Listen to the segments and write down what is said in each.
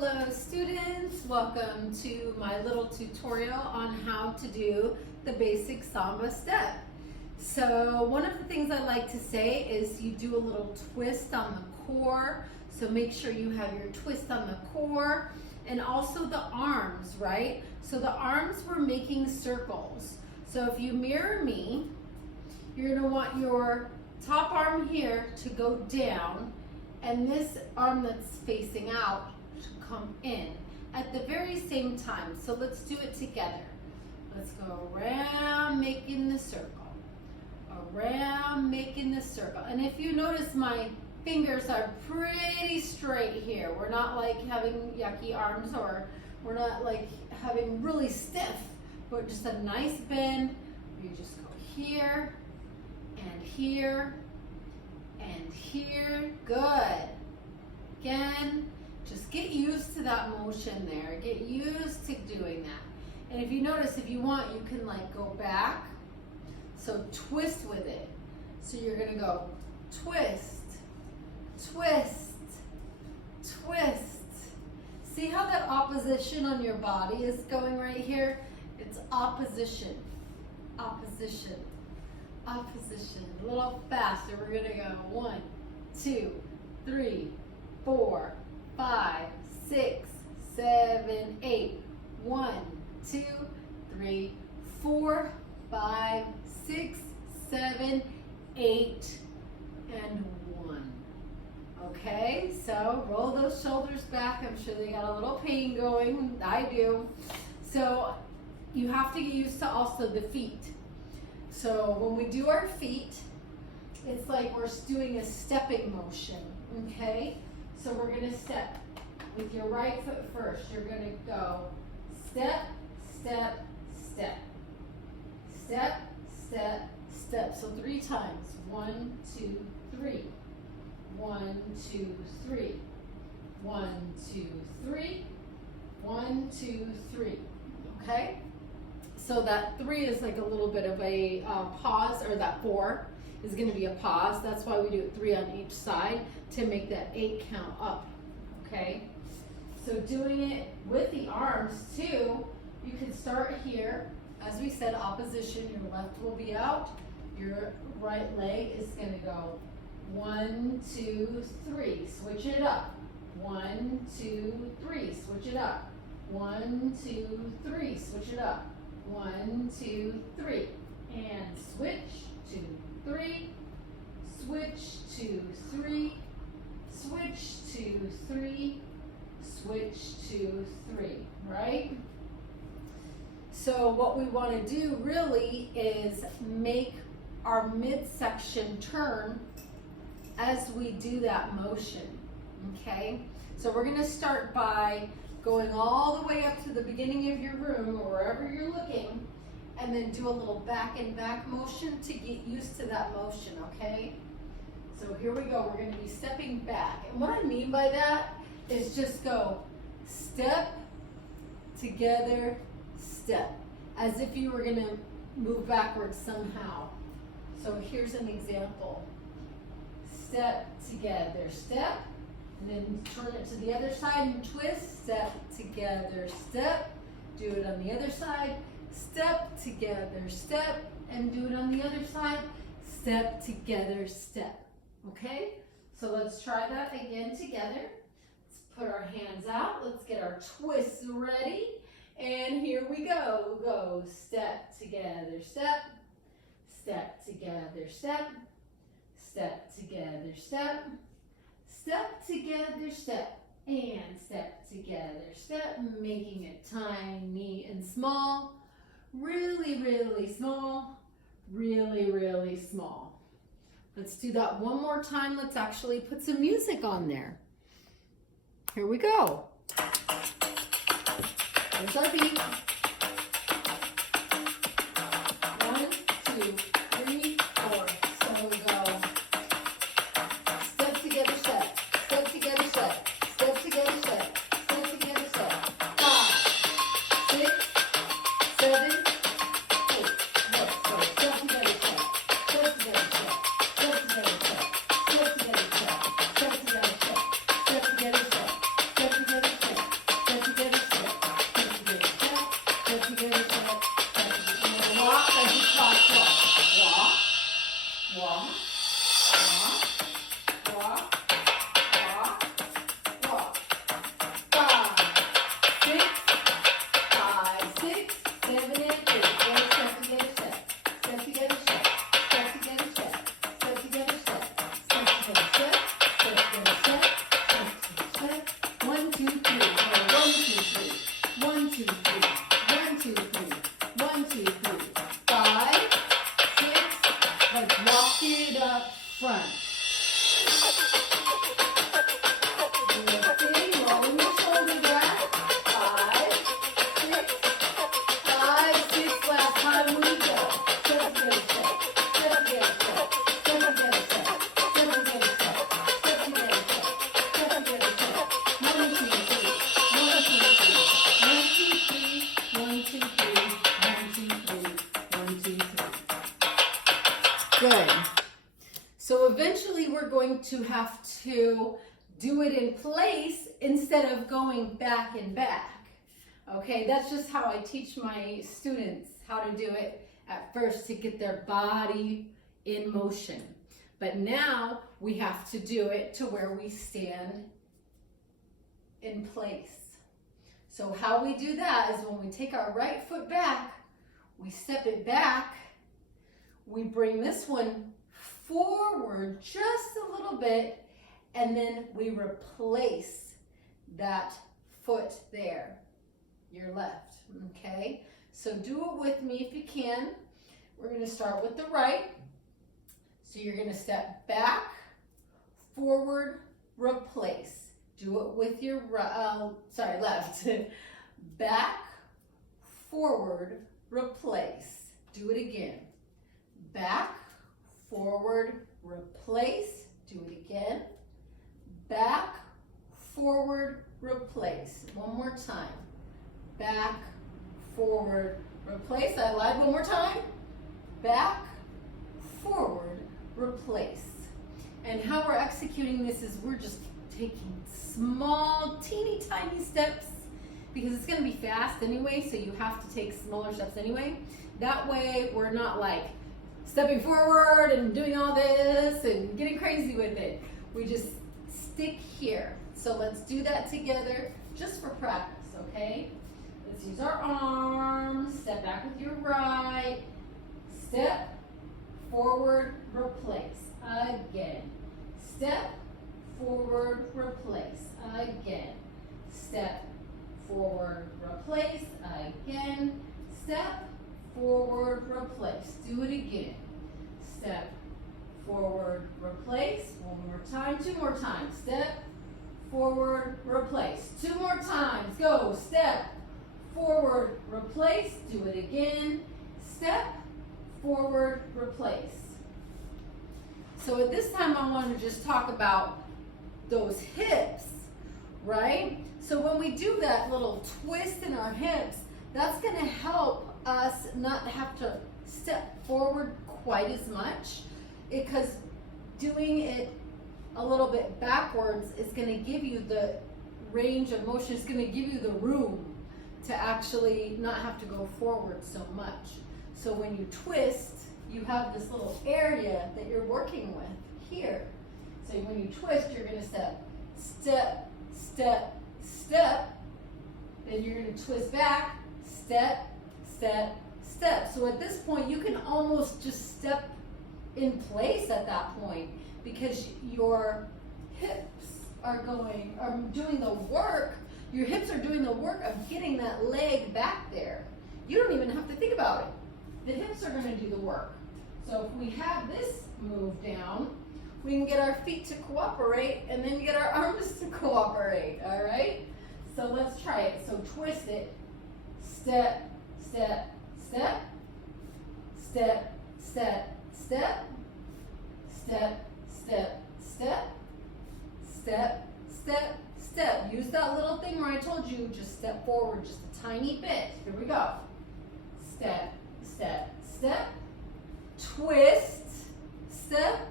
Hello students, welcome to my little tutorial on how to do the basic Samba step. So one of the things I like to say is you do a little twist on the core, so make sure you have your twist on the core and also the arms, right? So the arms we're making circles. So if you mirror me, you're going to want your top arm here to go down and this arm that's facing out to come in at the very same time. So let's do it together. Let's go around making the circle, around making the circle. And if you notice, my fingers are pretty straight here. We're not like having yucky arms, or we're not like having really stiff, but just a nice bend. You just go here and here and here. Good. Again, just get used to that motion there. Get used to doing that. And if you notice, if you want, you can like go back. So twist with it. So you're gonna go twist, twist, twist. See how that opposition on your body is going right here? It's opposition, opposition, opposition. A little faster. We're gonna go 1, 2, 3, 4, 5, 6, 7, 8. 1, 2, 3, 4, 5, 6, 7, 8, and 1. Okay, so roll those shoulders back. I'm sure they got a little pain going. I do. So you have to get used to also the feet. So when we do our feet, it's like we're doing a stepping motion, okay? So we're gonna step with your right foot first. You're gonna go step, step, step. Step, step, step. So 3 times. 1, 2, 3. 1, 2, 3. 1, 2, 3. 1, 2, 3. Okay? So that 3 is like a little bit of a pause, or that 4 is going to be a pause. That's why we do it 3 on each side to make that 8 count up. Okay? So doing it with the arms too, you can start here. As we said, opposition, your left will be out. Your right leg is going to go 1, 2, 3. Switch it up. 1, 2, 3. Switch it up. 1, 2, 3. Switch it up. 1, 2, 3. And switch, 2, 3. Switch, 2, 3. Switch, 2, 3. Switch, 2, 3. Right? So what we want to do really is make our midsection turn as we do that motion, okay? So we're going to start by going all the way up to the beginning of your room or wherever you're looking, and then do a little back and back motion to get used to that motion, okay? So here we go. We're going to be stepping back. And what I mean by that is just go step, together, step, as if you were going to move backwards somehow. So here's an example. Step, together, step, and then turn it to the other side and twist. Step, together, step. Do it on the other side. Step, together, step, and do it on the other side. Step, together, step. Okay? So let's try that again together. Let's put our hands out. Let's get our twists ready. And here we go. Go step, together, step. Step, together, step. Step, together, step. Step, together, step. And step, together, step. Making it tiny and small. Really, really small. Really, really small. Let's do that one more time. Let's actually put some music on there. Here we go. Here's our beat. 1, 2, 3, 4. So we go. Step together, step. Step together, step. Step together, step. Step together, step. 5, 6, 7, 8. Let's go. Step together, step. Step together, step. Step together, step. Step together, step. Step together, step. Step together, step. Step together, step. going to have to do it in place instead of going back and back. Okay, that's just how I teach my students how to do it at first, to get their body in motion. But now we have to do it to where we stand in place. So how we do that is when we take our right foot back, we step it back, we bring this one forward just a little bit, and then we replace that foot there, your left, okay? So do it with me if you can. We're going to start with the right. So you're going to step back, forward, replace. Do it with your left. Back, forward, replace. Do it again. Back, forward, replace. Do it again. Back, forward, replace. One more time. Back, forward, replace. I lied. One more time. Back, forward, replace. And how we're executing this is we're just taking small, teeny tiny steps, because it's going to be fast anyway, so you have to take smaller steps anyway. That way we're not like stepping forward and doing all this and getting crazy with it. We just stick here. So let's do that together just for practice, okay? Let's use our arms. Step back with your right. Step forward, replace. Again. Step forward, replace. Again. Step forward, replace. Again. Step forward, replace. Do it again. Step forward, replace. One more time. Two more times. Step forward, replace. Two more times. Go. Step forward, replace. Do it again. Step forward, replace. So at this time I want to just talk about those hips, right? So when we do that little twist in our hips, that's going to help us not have to step forward quite as much, because doing it a little bit backwards is going to give you the range of motion. It's going to give you the room to actually not have to go forward so much. So when you twist, you have this little area that you're working with here. So when you twist, you're going to step, step, step, step. Then you're going to twist back, step, step, step. So at this point, you can almost just step in place at that point, because your hips are doing the work. Your hips are doing the work of getting that leg back there. You don't even have to think about it. The hips are going to do the work. So if we have this move down, we can get our feet to cooperate and then get our arms to cooperate, all right? So let's try it. So twist it. Step, step, step. Step, step, step. Step, step, step. Step, step, step. Use that little thing where I told you, just step forward just a tiny bit. Here we go. Step, step, step. Twist, step,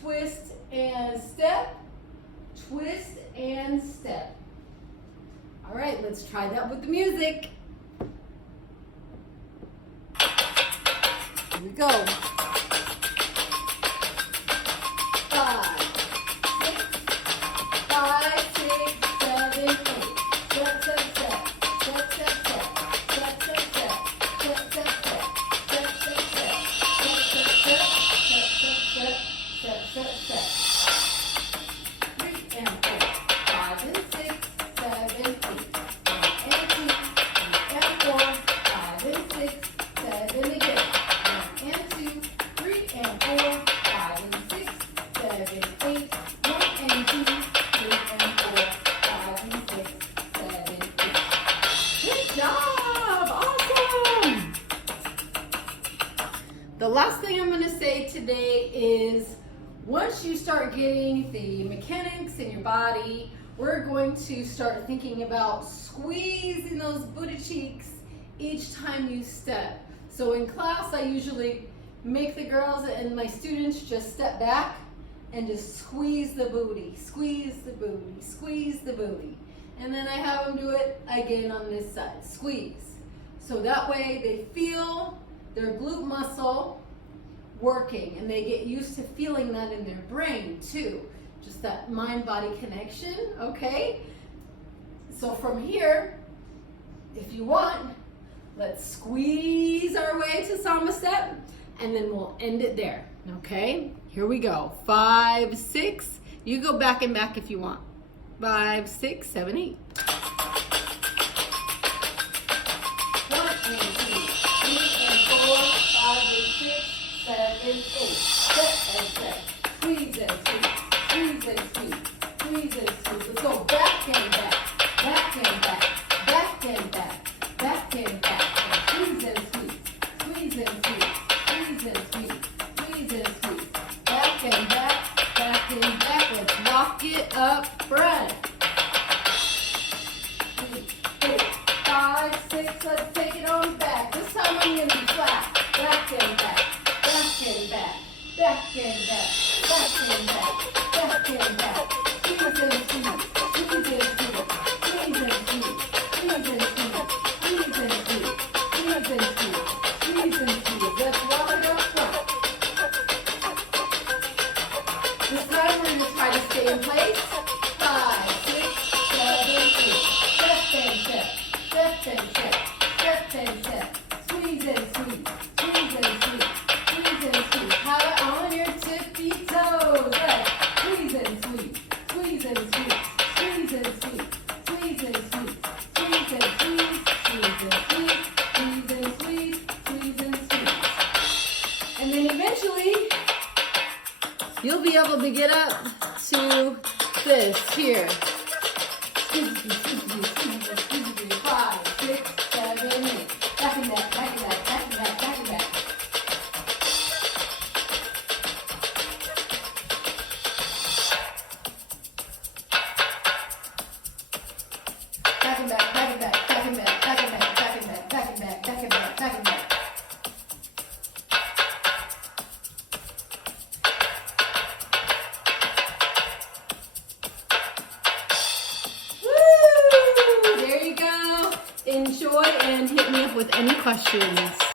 twist and step, twist and step. All right, let's try that with the music. Here we go. 5, 6, 7, 8. Step, step, step. Step, step, step. Step, step, step. Step, step, step. Step, step, step. Step, step, step. Step, step, step. 3 and 4, 5 and 6, 7, 8. 1 and 2, 3 and 4, 5 and 6, 7 again. 1 and 2, 3 and 4, 5 and 6, 7, 8. 1 and 2, 3 and 4, 5 and 6, 7, 8. Good job! Awesome! The last thing I'm going to say today is, once you start getting the mechanics in your body, we're going to start thinking about squeezing those booty cheeks each time you step. So in class, I usually make the girls and my students just step back and just squeeze the booty, squeeze the booty, squeeze the booty. And then I have them do it again on this side, squeeze. So that way they feel their glute muscle working, and they get used to feeling that in their brain too. Just that mind-body connection, okay? So from here, if you want, let's squeeze our way to Samba step, and then we'll end it there, okay? Here we go. 5, 6. You go back and back if you want. 5, 6, 7, 8. 1 and 2, 3 and 4, 5 and 6, 7 and 8. Step and step. Squeeze and squeeze. Squeeze and squeeze. Squeeze and squeeze. Let's go back and back. Back and back. Back and back. Back and back. Squeeze and squeeze. Squeeze and squeeze. Squeeze and squeeze. Squeeze and squeeze. Back and back. Back and back. Let's walk it up front. 3, 4, 5, 6. Let's take it on back. This time I'm going to be flat. Back and back. Back and back. Back and back. Back and back. Back and back. Squeeze and squeeze. Squeeze and squeeze. Squeeze and squeeze. Squeeze and squeeze. Squeeze and squeeze. Squeeze and squeeze. Squeeze and squeeze. Let's walk it up front. This time we're going to try to stay in place. 5, 6, 7, 8. Step and step. Step and step. Step and step. Squeeze and squeeze. Squeeze and squeeze. Squeeze and squeeze. Have it on your tippy toes. Right. Squeeze and squeeze. Squeeze and squeeze. Squeeze and squeeze. Squeeze and squeeze. Squeeze and squeeze. Squeeze and squeeze. Squeeze and squeeze. Squeeze and squeeze. And then eventually you'll be able to get up to this here. Squeeze, squeeze, squeeze, squeeze, squeeze, squeeze, squeeze. 5, 6, 7, 8. Back and back, back and back, back and back, back and back. Back and back, back and back, back and back, back and back, back and back, back and back, back and back, back and back. Woo! There you go. Enjoy and hit me up with any questions.